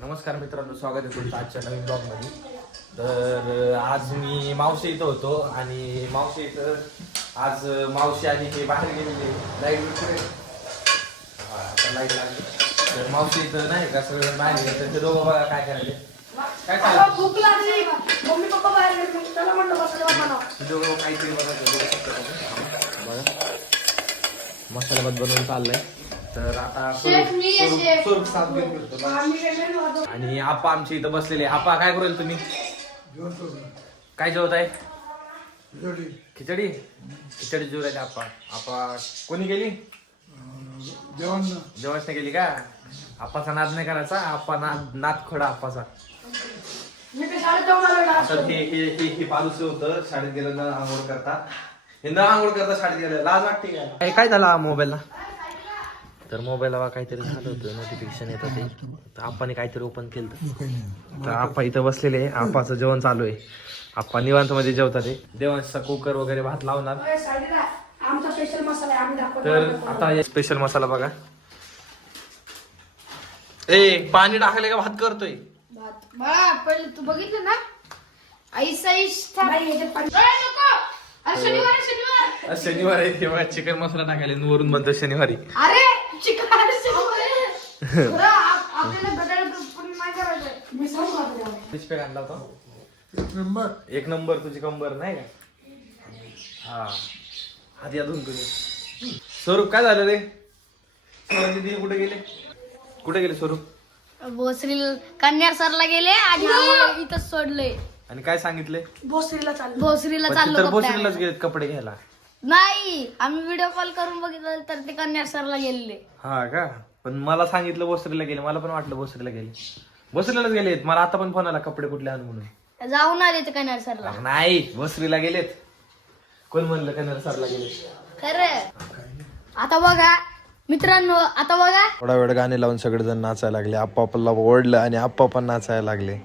नमस्कार मित्रांनो, स्वागत आहे तुमचं आजच्या नवीन ब्लॉग मध्ये. तर आज मी मावशी इथं होतो आणि मावशी इथं आज मावशी आणि हे बाहेर गेलेले लाईट आता लाईट लागली. तर मावशी इथं नाही का सगळं बाहेर गेले. तर ते दोघं बघा काय करायचे, काय चाललं भूक लागली. मम्मी पप्पा बाहेर गेले, त्याला म्हणलं बसले बाबा. दोघं काहीतरी बघा मसाला भात बनवून चाललाय. तर आता स्वरूप साथ घेऊन घेतो आणि आपा आमच्या इथं बसलेले. आपा काय करेल तुम्ही? काय जेवत आहे? खिचडी खिचडी जेवत आपा. आपा कोणी गेली? जेवण नाही गेली का? आपाचा नाद नाही करायचा. आपा नाद खोडा आपाचा. तर हे पालूच होतं शाळेत गेलं ना आंघोळ करता. हे न आंघोळ करता शाळेत गेलं. लाज वाटते काय? काय झालं मोबाईलला? तर मोबाईलला काहीतरी झालं होतं, नोटिफिकेशन येतं ते. तर आप्पाने काहीतरी ओपन केलं. तर आप्पा इथं बसलेले आहे. आप्पाचं जेवण चालू आहे. आप्पा निवांत मध्ये जेवतात. देवांचा कुकर वगैरे भात लावणार. आमचा स्पेशल मसाला आहे, आम्ही दाखवतो. तर आता स्पेशल मसाला बघा. पाणी टाकले का भात करतोय? बाळा पहिले तू बघितलं ना शनिवार आहे तेव्हा चिकन मसाला टाकायला वरून बनतो शनिवारी. अरे चिकन आपल्याला बटाटा पुरी नाही करायचं. मी सांगू पिशपे आणला होता. एक नंबर तुझी कंबर नाही का? हा आधी अजून तुम्ही स्वरूप काय झालं रे? दीदी कुठे गेले? कुठे गेले स्वरूप? भोसरी कन्यार सरला गेले आणि आम्हाला इथंच सोडलंय. आणि काय सांगितले? भोसरीला चाललो. भोसरीला तर चाललो भोसरीलाच गेलेत कपडे घ्यायला. नाही, आम्ही व्हिडिओ कॉल करून बघितलं तर ते कन्यार सरला गेलेले. हा का? पण मला सांगितलं भोसरीला गेले. मला पण वाटलं भोसरीला गेले. भोसरीलाच गेलेत. मला आता पण फोन आला कपडे कुठले आणू म्हणून. जाऊन आले ते कन्यार सरला. नाही, भोसरीला गेलेत. कोण म्हणलं कन्नड सरला गेले? खरं आता बघा मित्रांनो, आता बघा थोडा वेळ गाणे लावून सगळेजण नाचायला लागले. आप्पा ओढलं आणि आप्पा पण नाचायला लागले.